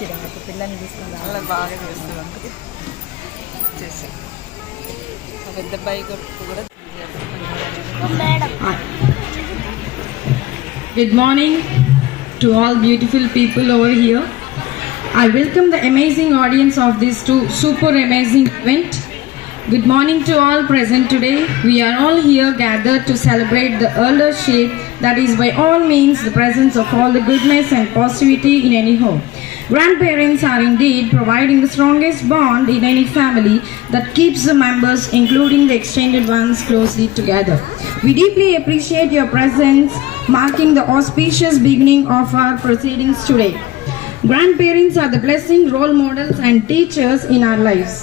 ఇచ్చిరా ఒక పిల్లని తీసుకుని అలా బాగా చేస్తుంది చేసి పెద్ద అబ్బాయి కూడా. Good morning to all beautiful people over here. I welcome the amazing audience of this super amazing event. Good morning to all present today. We are all here gathered to celebrate the eldership, that is by all means the presence of all the goodness and positivity in any home. Grandparents are indeed providing the strongest bond in any family that keeps the members, including the extended ones, closely together. We deeply appreciate your presence, marking the auspicious beginning of our proceedings today. Grandparents are the blessing role models and teachers in our lives.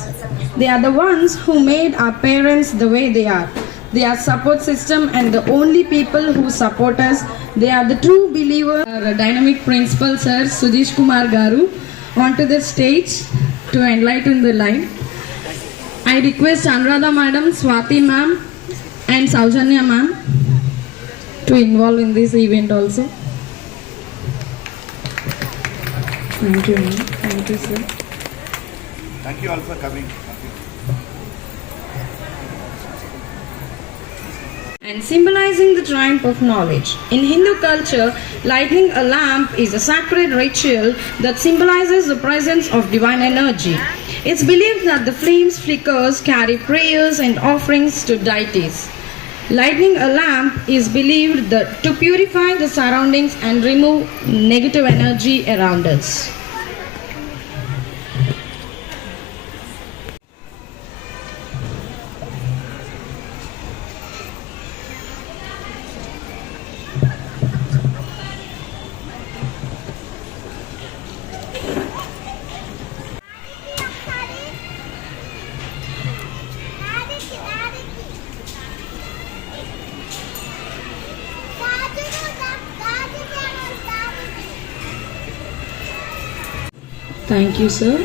They are the ones who made our parents the way they are. They are support system and the only people who support us. They are the true believer. Our dynamic principal sir Sudesh Kumar Garu onto the stage to enlighten the line. I request Anuradha madam, Swati ma'am and Saujanya ma'am to involve in this event also. Thank you ma'am. Thank you sir. Thank you all for coming. And symbolizing the triumph of knowledge. In Hindu culture, lighting a lamp is a sacred ritual that symbolizes the presence of divine energy. It's believed that the flames flickers carry prayers and offerings to deities. Lighting a lamp is believed that to purify the surroundings and remove negative energy around us. Thank you sir.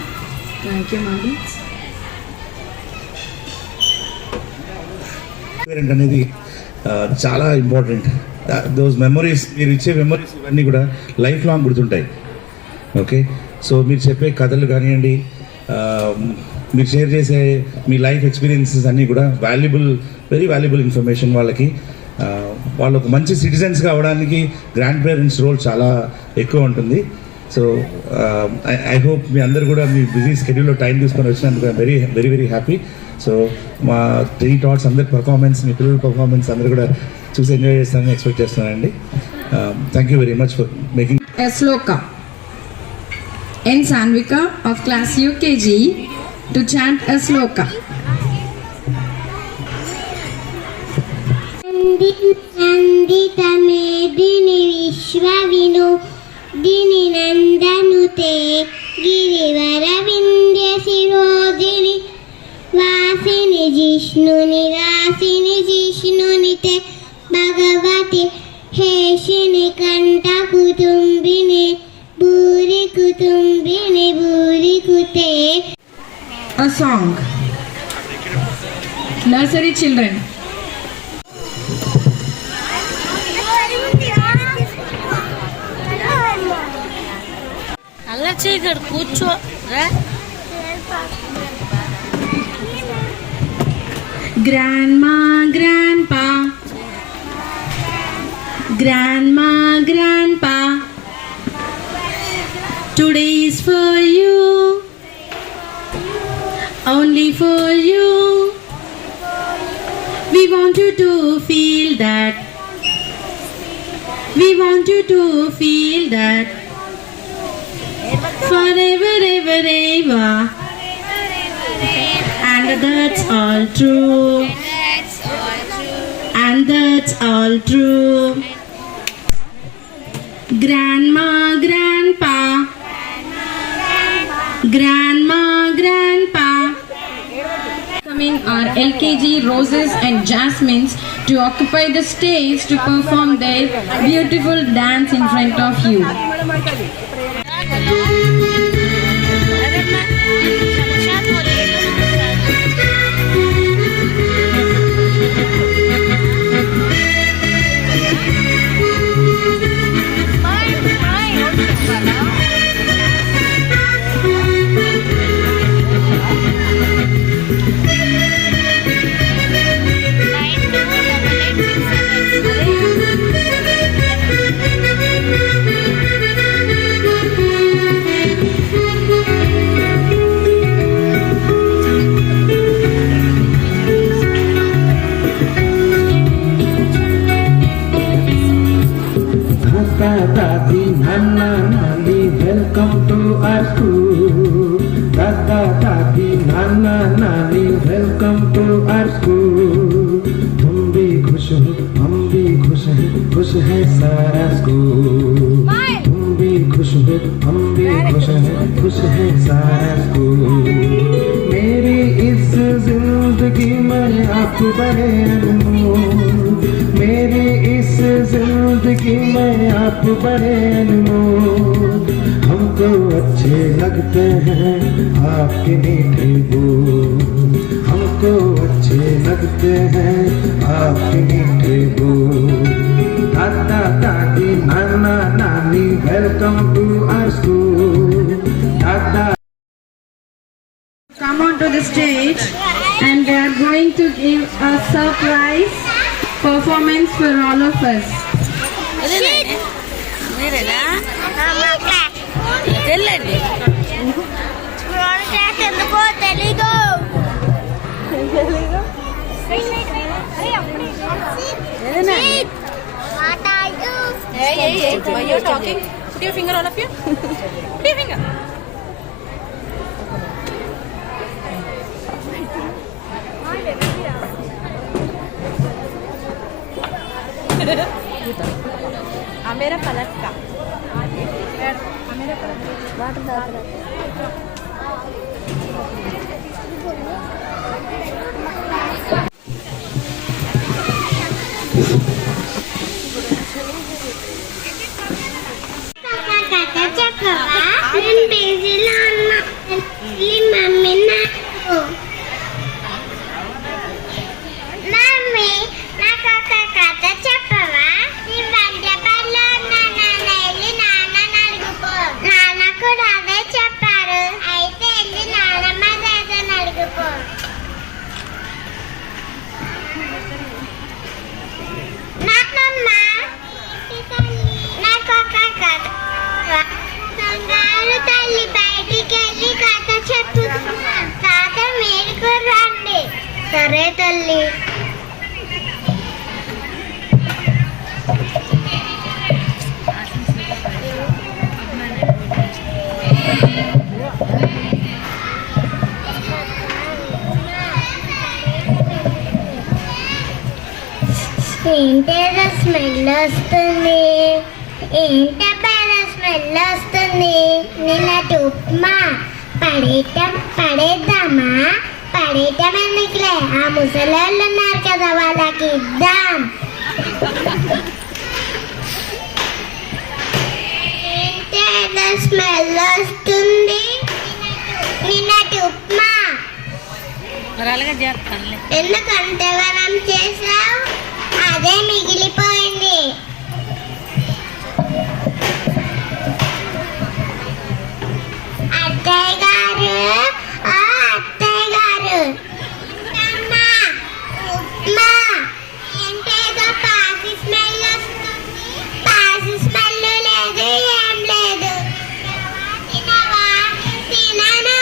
Thank you madam. Parent అనేది చాలా important. Those memories, మీరు ఇచ్చే మెమరీస్ ఇవన్నీ కూడా life long గుర్తుంటాయి. Okay, so మీరు చెప్పే కథలు కానివ్వండి, మీరు షేర్ చేసే మీ లైఫ్ ఎక్స్పీరియన్సెస్ అన్నీ కూడా వెరీ వాల్యుబుల్ ఇన్ఫర్మేషన్. వాళ్ళు ఒక మంచి సిటిజన్స్గా అవ్వడానికి గ్రాండ్ పేరెంట్స్ రోల్ చాలా ఎక్కువ ఉంటుంది. సో ఐ హోప్ మీ అందరు కూడా మీ బిజీ స్కెడ్యూల్లో టైం తీసుకొని వచ్చినందుకు very very very happy. So మా 3 థాట్స్ అందరి పర్ఫార్మెన్స్, మీ పిల్లల పర్ఫార్మెన్స్ అందరూ కూడా చూసి ఎంజాయ్ చేస్తారని ఎక్స్పెక్ట్ చేస్తున్నానండి. Thank you very much for making. Sloka N. Sanvika of class UKG to chant a sloka. Nandita medini vishwavinu dini nandanute girivara vindya sirodini vasini jishnuni te bhagavati heshini kanta kutumbini buri kute. A song. Nursery children. అలా చేయగడు కూర్చో రా. Grandma, grandpa, grandma, grandpa, today is for you, only for you. We want you to feel that. We want you to feel that. Forever, ever, ever. And that's all true. And that's all true. Grandma, grandpa. Grandma, grandpa. Coming are LKG Roses and Jasmines to occupy the stage to perform their beautiful dance in front of you. खुश है सारा स्कूल। मेरी इस जिंदगी में आप बड़े अनमोल, मेरी इस जिंदगी में आप बड़े अनमोल। हमको अच्छे लगते हैं आपके मीठे बोल, हमको अच्छे लगते हैं आपके मीठे बोल। दादा दादी नाना नानी वेलकम टू आवर स्कूल। दादा Come on to the stage and they are going to give a surprise performance for all of us. మీరేనా వెళ్ళండి ఎందుకో తెలీదు. Why you're talking? Put your finger all up here. Put your finger. मेरा पलक का కథ చెప్పవా? నేను బిజీలో ఉన్నా. మమ్మీ నాకు మమ్మీ నాకు ఒక కథ చెప్పవా? ఈ మధ్య పనిలో వెళ్ళి నాన్న అడుగుపో. నాన్న కూడా అదే చెప్పారు. అయితే వెళ్ళి నాన్నమ్మ దగ్గర అడుగుపో. నాన్నమ్మ నాకు ఒక కథ. బంగారు తల్లి బయటికి వెళ్ళి కథ చెప్పుతున్నా. తాత మీరు కూడా రండి. సరే తల్లి. ఏంటేదో స్మెల్ వస్తుంది. ఏంటబ్బా స్మెల్ వస్తుంది. నిన్నటి ఉప్మా పడేద్దామా? పడేయటం ఎందుకులే, ఆ ముసలోళ్ళు ఉన్నారు కదా వాళ్ళకి ఇద్దాం. ఏంటేదో స్మెల్ వస్తుంది. నిన్నటి ఉప్మా మరి అలాగే చేస్తానులే. ఎందుకంటే మనం చేసావు అదే మిగిలిపోయింది. అత్తయ్య గారు, అత్తయ్య గారు, ఉప్మా ఏంటేదో పాసి స్మెల్ వస్తుంది. పాసి స్మెల్ లేదు, ఏం లేదు. తినవా? తినను.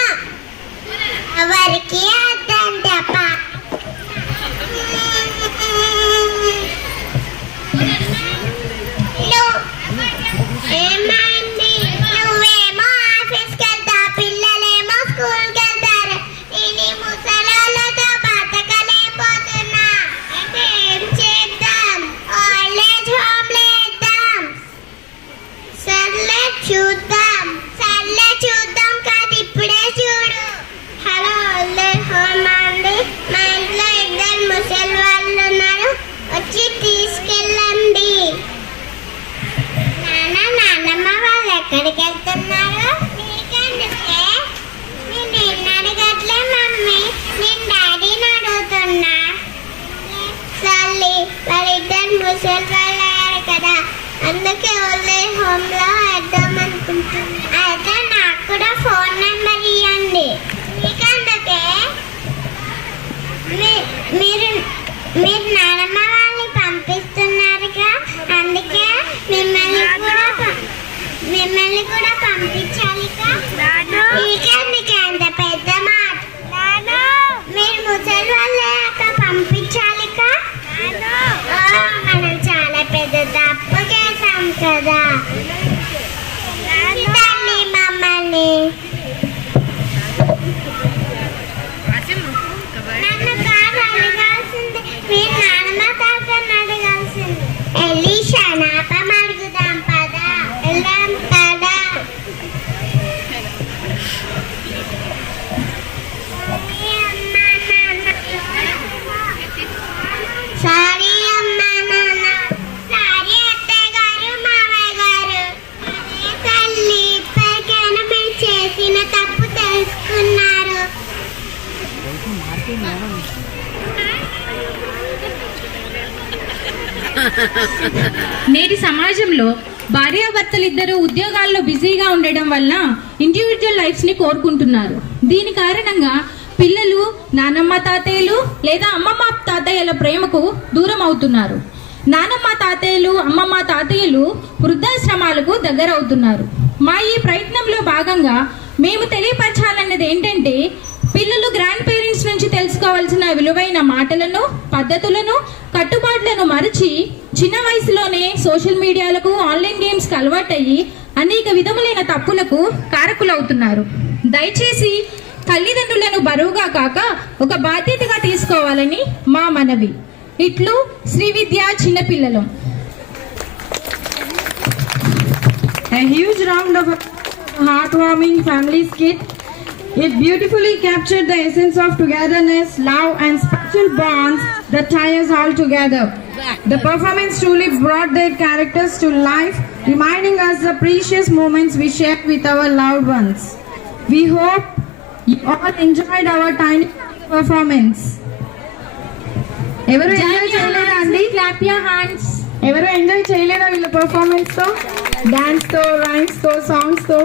ఎవరికి అర్థం తప్ప. నేటి సమాజంలో భార్యాభర్తలిద్దరూ ఉద్యోగాల్లో బిజీగా ఉండడం వల్ల ఇండివిజువల్ లైఫ్స్ని కోరుకుంటున్నారు. దీని కారణంగా పిల్లలు నానమ్మ తాతయ్యలు లేదా అమ్మమ్మ తాతయ్యల ప్రేమకు దూరం అవుతున్నారు. నానమ్మ తాతయ్యలు అమ్మమ్మ తాతయ్యలు వృద్ధాశ్రమాలకు దగ్గర అవుతున్నారు. మా ఈ ప్రయత్నంలో భాగంగా మేము తెలియపరచాలన్నది ఏంటంటే, పిల్లలు గ్రాండ్ పేరెంట్స్ నుంచి తెలుసుకోవాల్సిన విలువైన మాటలను, పద్ధతులను, కట్టుబాట్లను మరిచి చిన్న వయసులోనే సోషల్ మీడియాలకు, ఆన్లైన్ గేమ్స్కి అలవాటయ్యి అనేక విధములైన తప్పులకు కారకులవుతున్నారు. దయచేసి తల్లిదండ్రులను బరువుగా కాక ఒక బాధ్యతగా తీసుకోవాలని మా మనవి. ఇట్లు శ్రీ విద్య చిన్నపిల్లలు. A huge round of heartwarming family skit. It beautifully captured the essence of togetherness, love and special bonds that tie us all together. The performance truly brought their characters to life, reminding us the precious moments we share with our loved ones. We hope you all enjoyed our tiny performance. ఎవరు ఎంజాయ్ చేయలేదా అండి? Clap your hands. ఎవరు ఎంజాయ్ చేయలేదా వీళ్ళ పర్ఫార్మెన్స్ తో, డాన్స్ తో, రైమ్స్ తో, సాంగ్స్ తో?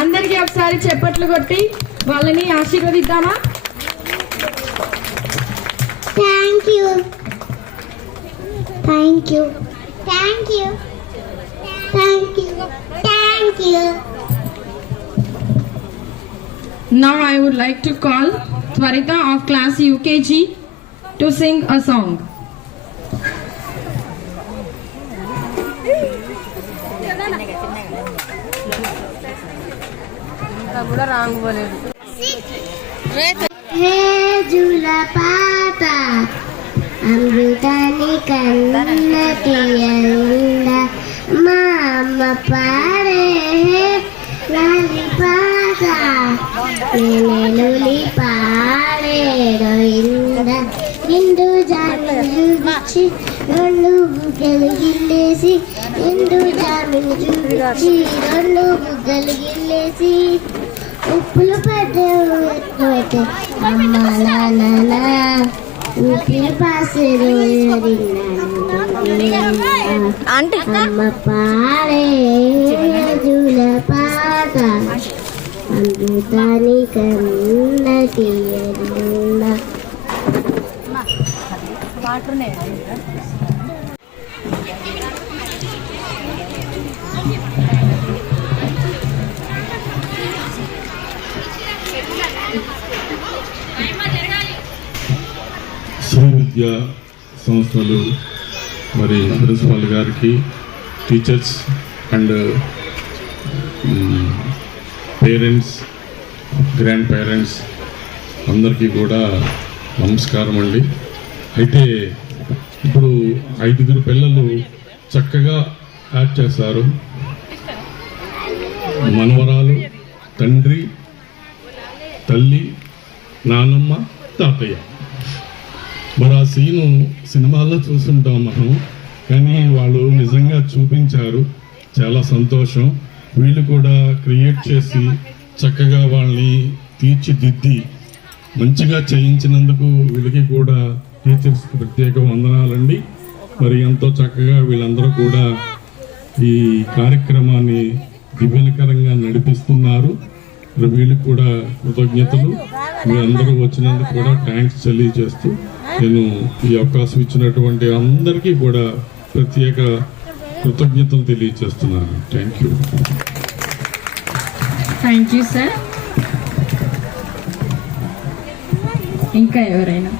అందరికీ ఒకసారి చప్పట్లు కొట్టి వాళ్ళని ఆశీర్వదిద్దామా? Thank you, thank you, thank you, thank you, thank you. Now I would like to call Twarita of class UKG to sing a song. హే జులపాత అమృతాన్ని కన్న తీయంద మా అమ్మ పాడే లాలిపాత నెలలులి పాడేడో ఇంద నిండు జామిని చూపించి రెండు బుగ్గలు గిల్లేసి, నిండు జామిని చూపించి రెండు బుగ్గలు గిల్లేసి, ఉప్పులు పడ్డే అమ్మ నాన్న ఊపిరి పాసెడు అమ్మ పాడే జులపాత అమృతాన్ని కన్న తీయంద. శ్రీ విద్యా సంస్థలు మరి ప్రిన్సిపాల్ గారికి, teachers and parents, grand parents అందరికీ కూడా నమస్కారం అండి. అయితే ఇప్పుడు 5 పిల్లలు చక్కగా యాక్ట్ చేస్తారు. మనవరాలు, తండ్రి, తల్లి, నానమ్మ, తాతయ్య. మరి ఆ సీను సినిమాల్లో చూస్తుంటాం మనం, కానీ వాళ్ళు నిజంగా చూపించారు. చాలా సంతోషం. వీళ్ళు కూడా క్రియేట్ చేసి చక్కగా వాళ్ళని తీర్చిదిద్ది మంచిగా చేయించినందుకు వీళ్ళకి కూడా టీచర్స్కి ప్రత్యేక వందనాలండి. మరి ఎంతో చక్కగా వీళ్ళందరూ కూడా ఈ కార్యక్రమాన్ని దివ్యకరంగా నడిపిస్తున్నారు. మరి వీళ్ళకి కూడా కృతజ్ఞతలు. మీరందరూ వచ్చినందుకు కూడా థ్యాంక్స్ తెలియజేస్తూ నేను ఈ అవకాశం ఇచ్చినటువంటి అందరికీ కూడా ప్రత్యేక కృతజ్ఞతలు తెలియజేస్తున్నాను. Thank you. Thank you sir. ఇంకా ఎవరైనా?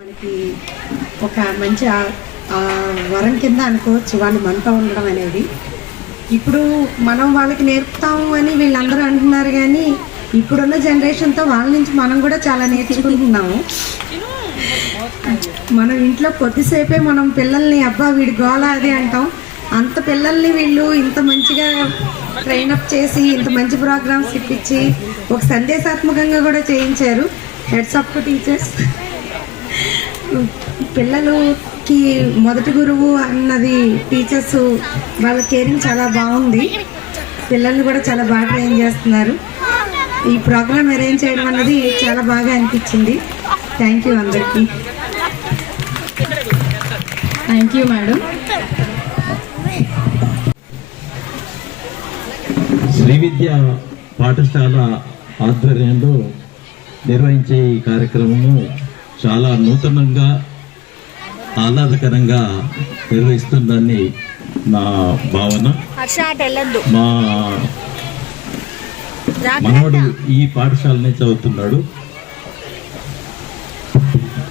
మనకి ఒక మంచి వరం కింద అనుకోవచ్చు వాళ్ళు మనతో ఉండడం అనేది. ఇప్పుడు మనం వాళ్ళకి నేర్పుతాము అని వీళ్ళందరూ అంటున్నారు, కానీ ఇప్పుడున్న జనరేషన్తో వాళ్ళ నుంచి మనం కూడా చాలా నేర్చుకుంటున్నాము. మనం ఇంట్లో కొద్దిసేపే మనం పిల్లల్ని అబ్బా వీడి గోళ అది అంటాం. అంత పిల్లల్ని వీళ్ళు ఇంత మంచిగా ట్రైనప్ చేసి ఇంత మంచి ప్రోగ్రామ్స్ ఇప్పించి ఒక సందేశాత్మకంగా కూడా చేయించారు. Heads up to teachers. పిల్లలకి మొదటి గురువు అన్నది టీచర్స్, వాళ్ళ కేరింగ్ చాలా బాగుంది. పిల్లల్ని కూడా చాలా బాగా ట్రైన్ చేస్తున్నారు. ఈ ప్రోగ్రామ్ అరేంజ్ చేయడం అన్నది చాలా బాగా అనిపించింది. థ్యాంక్ యూ అందరికీ. Thank you madam. Shri Vidya పాఠశాల ఆధ్వర్యంలో నిర్వహించే ఈ కార్యక్రమము చాలా నూతనంగా ఆహ్లాదకరంగా నిర్వహిస్తుందని నా భావన. మా మనవడు ఈ పాఠశాలనే చదువుతున్నాడు,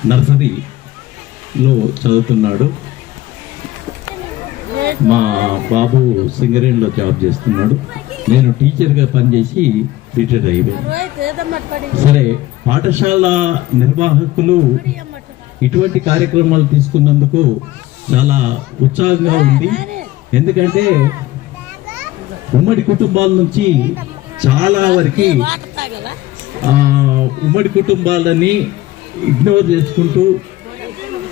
నర్సరీలో చదువుతున్నాడు. మా బాబు సింగరేణిలో జాబ్ చేస్తున్నాడు. నేను టీచర్గా పనిచేసి రిటైర్ అయిపోయాను. సరే, పాఠశాల నిర్వాహకులు ఇటువంటి కార్యక్రమాలు తీసుకున్నందుకు చాలా ఉత్సాహంగా ఉంది. ఎందుకంటే ఉమ్మడి కుటుంబాల నుంచి చాలా వరకు ఉమ్మడి కుటుంబాలని ఇగ్నోర్ చేసుకుంటూ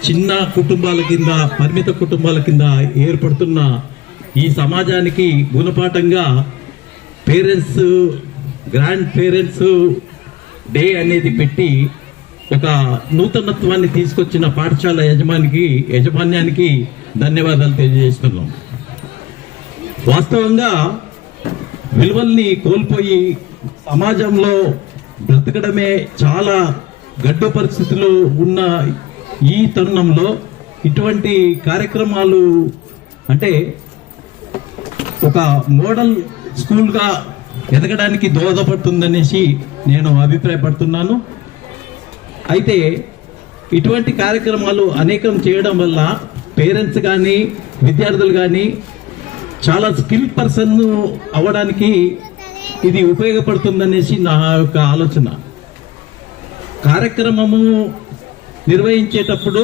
చిన్న కుటుంబాల కింద, పరిమిత కుటుంబాల కింద ఏర్పడుతున్న ఈ సమాజానికి గుణపాఠంగా పేరెంట్స్, గ్రాండ్ పేరెంట్స్ డే అనేది పెట్టి ఒక నూతనత్వాన్ని తీసుకొచ్చిన పాఠశాల యాజమాన్యానికి ధన్యవాదాలు తెలియజేస్తున్నాం. వాస్తవంగా విలువల్ని కోల్పోయి సమాజంలో బ్రతకడమే చాలా గడ్డు పరిస్థితులు ఉన్న ఈ తరుణంలో ఇటువంటి కార్యక్రమాలు అంటే ఒక మోడల్ స్కూల్గా ఎదగడానికి దోహదపడుతుందనేసి నేను అభిప్రాయపడుతున్నాను. అయితే ఇటువంటి కార్యక్రమాలు అనేకం చేయడం వల్ల పేరెంట్స్ కానీ విద్యార్థులు కానీ చాలా స్కిల్ పర్సన్ అవ్వడానికి ఇది ఉపయోగపడుతుందనేసి నా యొక్క ఆలోచన. కార్యక్రమము నిర్వహించేటప్పుడు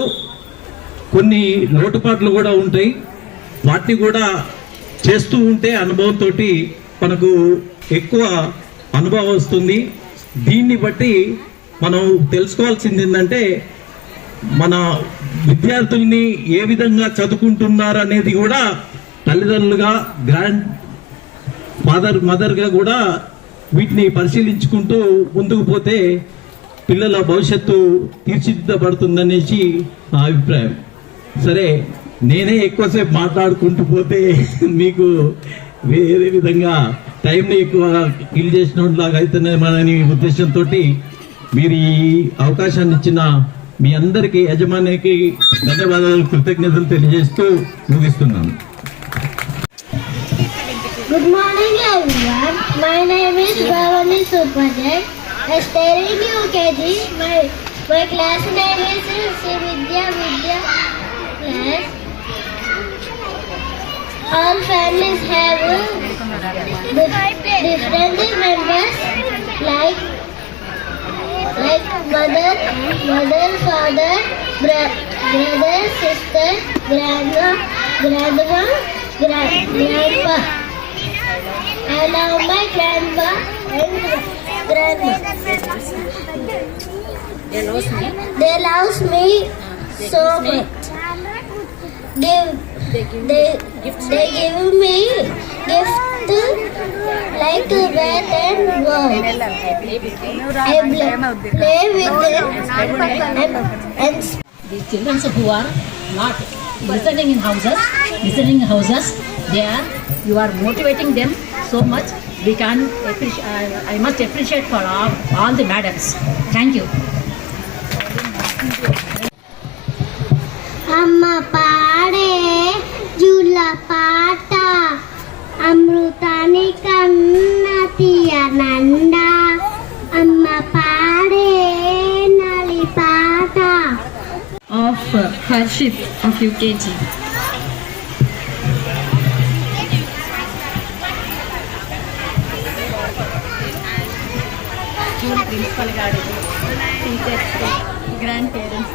కొన్ని లోటుపాట్లు కూడా ఉంటాయి. వాటిని కూడా చేస్తూ ఉంటే అనుభవంతో మనకు ఎక్కువ అనుభవం వస్తుంది. దీన్ని బట్టి మనం తెలుసుకోవాల్సింది ఏంటంటే మన విద్యార్థుల్ని ఏ విధంగా చదువుకుంటున్నారు అనేది కూడా తల్లిదండ్రులుగా, గ్రాండ్ మదర్గా కూడా వీటిని పరిశీలించుకుంటూ ముందుకు పోతే పిల్లల భవిష్యత్తు తీర్చిదిద్దబడుతుందనేసి నా అభిప్రాయం. సరే, నేనే ఎక్కువసేపు మాట్లాడుకుంటూ పోతే మీకు వేరే విధంగా టైంని ఎక్కువ కిల్ చేసినట్లాగా అవుతున్నామని ఉద్దేశంతో మీరు ఈ అవకాశాన్ని ఇచ్చిన మీ అందరికీ, యజమానికి ధన్యవాదాలు, కృతజ్ఞతలు తెలియజేస్తూ ముగిస్తున్నాను. Good morning everyone. My name is Bhavani Supajay. I study in UKG. My class name is Vidya class. All families have different members like mother, father, brother, sister, grandma, grandpa. I love my grandpa and grandma. They love me so much. They give me gift like bat and ball. I play with them and The children who are not listening in houses, you are motivating them so much. We can appreciate. I must appreciate for all the madams. Thank you. Amma paade jula paata amrutani kanna tiyananda. Amma paade nali paata of Harshit of UKG. Grand parents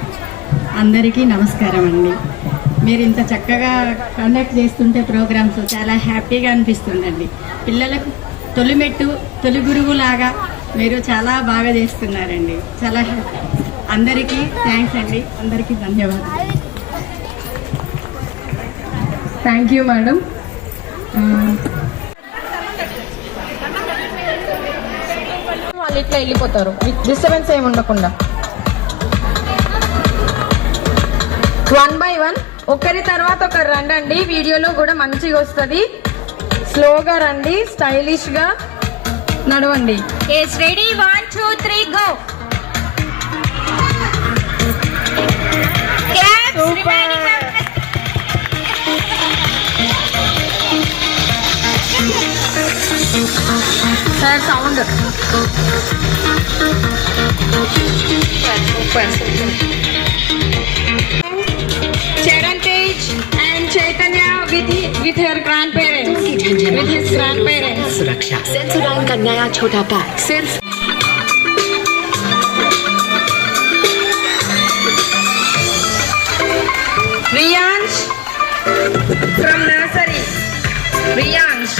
అందరికీ నమస్కారం అండి. మీరు ఇంత చక్కగా కండక్ట్ చేస్తుంటే ప్రోగ్రామ్స్ చాలా హ్యాపీగా అనిపిస్తుందండి. పిల్లలకు తొలి గురువులాగా మీరు చాలా బాగా చేస్తున్నారండి. చాలా అందరికీ థ్యాంక్స్ అండి. అందరికీ ధన్యవాదాలు. Thank you madam. వాళ్ళు ఇట్లా వెళ్ళిపోతారు, డిస్టర్బెన్స్ ఏమి ఉండకుండా. 1 by 1 ఒకరి తర్వాత ఒకరు రండి. వీడియోలో కూడా మంచిగా వస్తుంది. స్లోగా రండి, స్టైలిష్ గా నడవండి. రెడీ 1 2 3 go. Sir sound Charan Tej and Chaitanya with her grandparents, with his grandparents. सुरक्षा सेंसोडाइन का नया छोटा पैक सिर्फ Riyansh from nursery. Riyansh.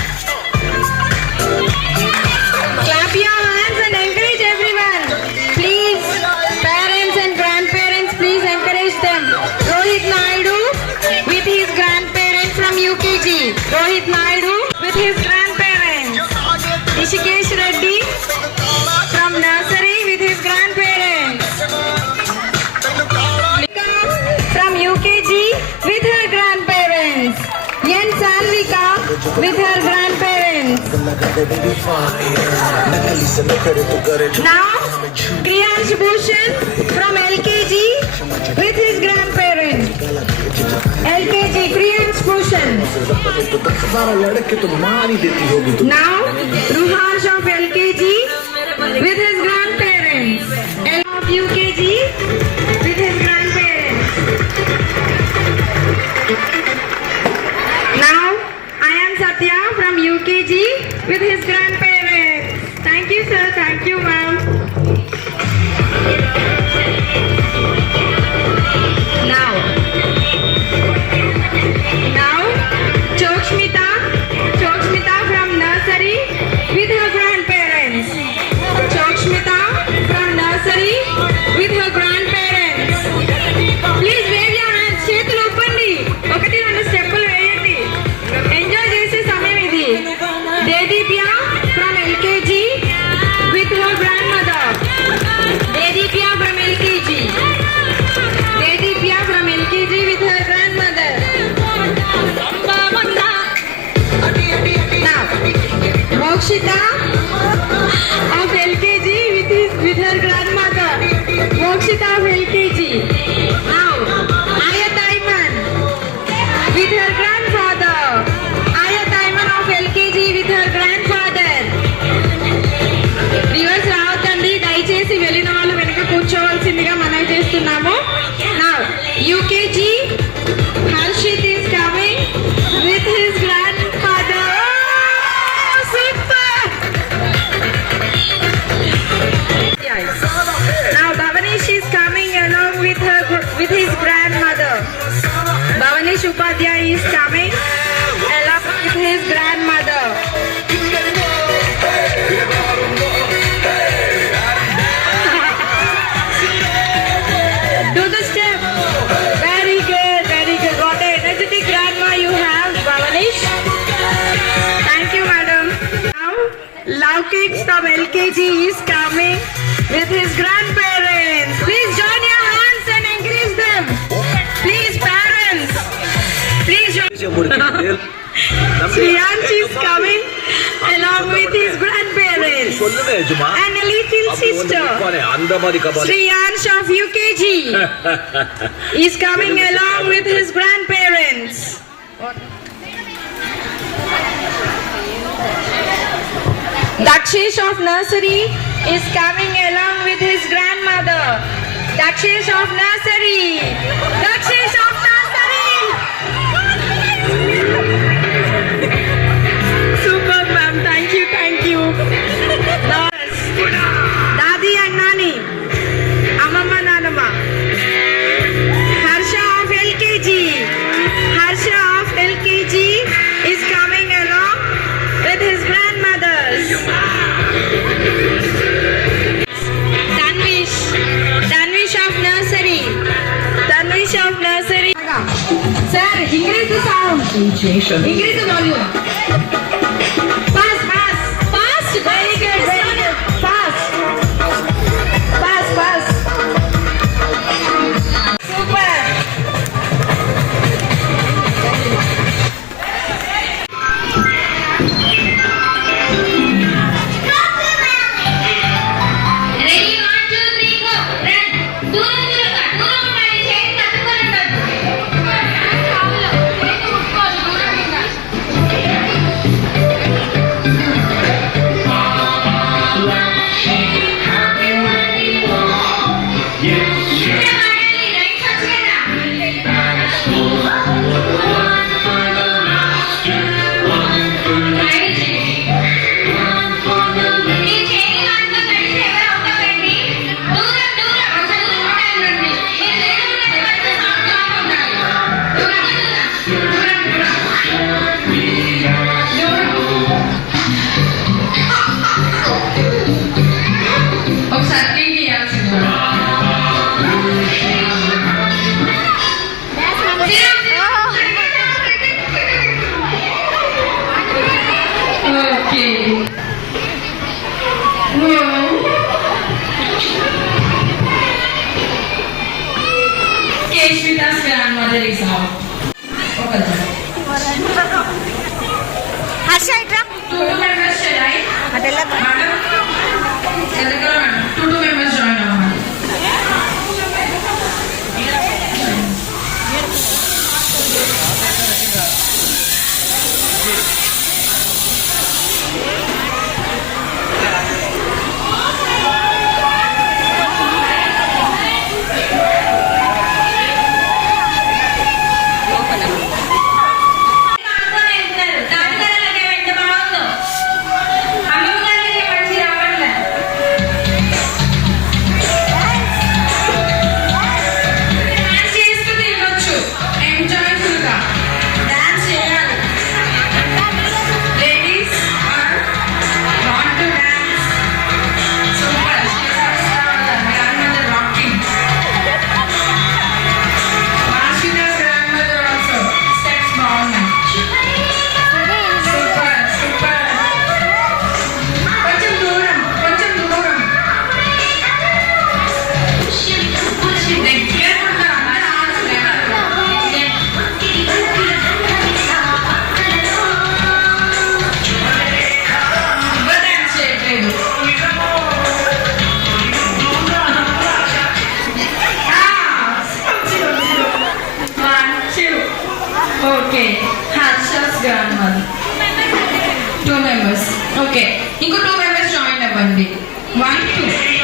Clap your hands and encourage everyone. Please, parents and grandparents, please encourage them. Rohit Naidu with his grandparents from UKG. Rohit Naidu with his grandparents. Rishikesh Reddy from nursery with his grandparents. From UKG with her grandparents. Yen Salvika with her grandparents. Now, Kriyansh Bhushan from LKG with his grandparents. LKG Kriyansh Bhushan. Now, Ruharsh of LKG with his grandparents. L of UKG with his grandparents. Now, I am Satya from UKG with his grandparents. Thank you, sir. Thank you, ma'am. Now, Chokshmita from nursery with her grandparents. Chokshmita from nursery with her grandparents. Please wave your hands. చేతులు ఊపండి. 1-2 స్టెప్పులు వేయండి. ఎంజాయ్ చేసే సమయం ఇది. Dedipya from LKG with her grandmother. Dedipya from LKG. Dedipya from LKG with her grandmother. Now, Mokshita of LKG with her grandmother. Mokshita of LKG. Now, Ayat Ayman with her grandfather. Ayat Ayman of LKG with her grandfather. Viewers రావద్దండి, దయచేసి వెళ్ళిన వాళ్ళు వెనక కూర్చోవలసిందిగా మనం చేస్తున్నాము. Now, UKG Harshit is coming with his grandfather. Oh, super! Yes. Now Bhavanish is coming along with his grandmother. Bhavanish Upadhyay is coming along with his grandmother. Do the step. Very good, very good. What an energetic grandma you have, Bhavanish. Thank you, madam. Now, Laukik from LKG is coming with his grandparents. Please join your hands and encourage them. Please, parents. Please join. Shriyansh is coming along with his grandparents and a little sister. Shriyansh of UKG is coming along with his grandparents. Dakshish of nursery is coming along with his grandmother. Dakshish of nursery. Dakshish of nursery. Super, ma'am. Thank you, thank you. Dadi and Nani. Amama Nanama. Harsha of LKG. Harsha of LKG is coming along with his grandmothers. Tanvish of nursery. Tanvish of nursery. Sir, increase the sound. Increase the volume. Fast. Very good. Fast. Two members join అవ్వాలి. Okay Harsha's grandmother 2 members. Okay ఇంకో 2 members join అవ్వండి. 1 2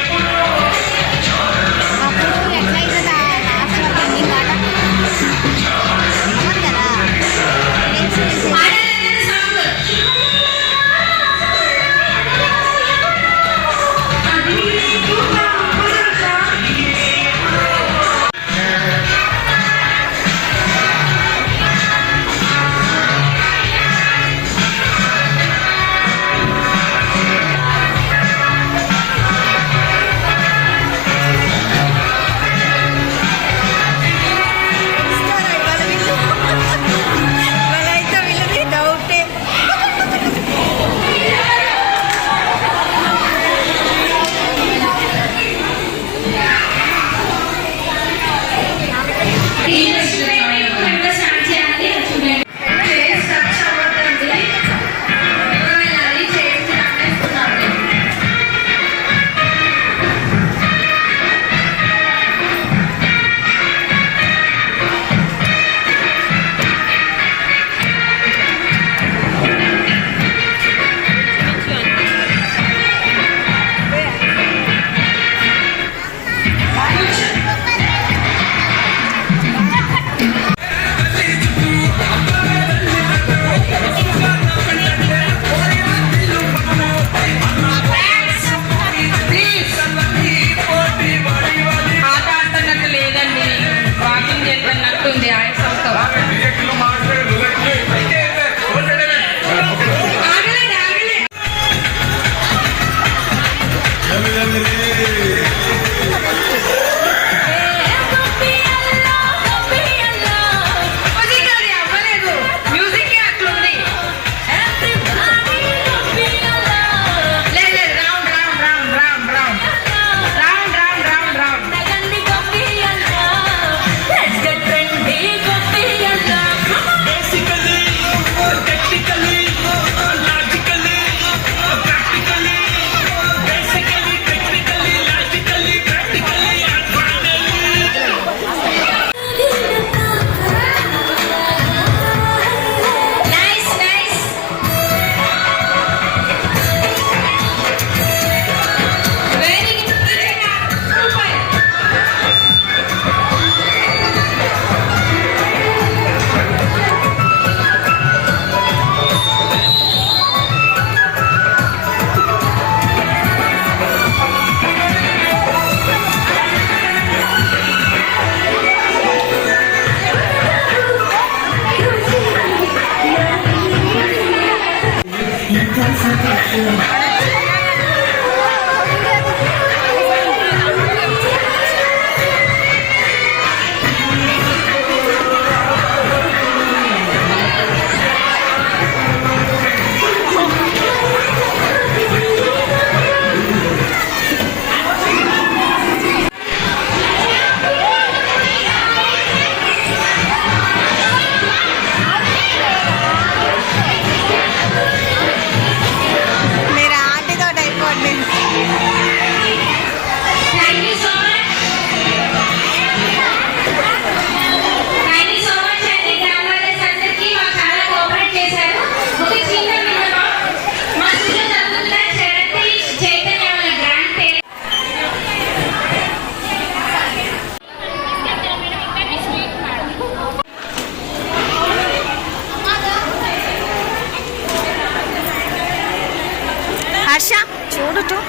చూడటం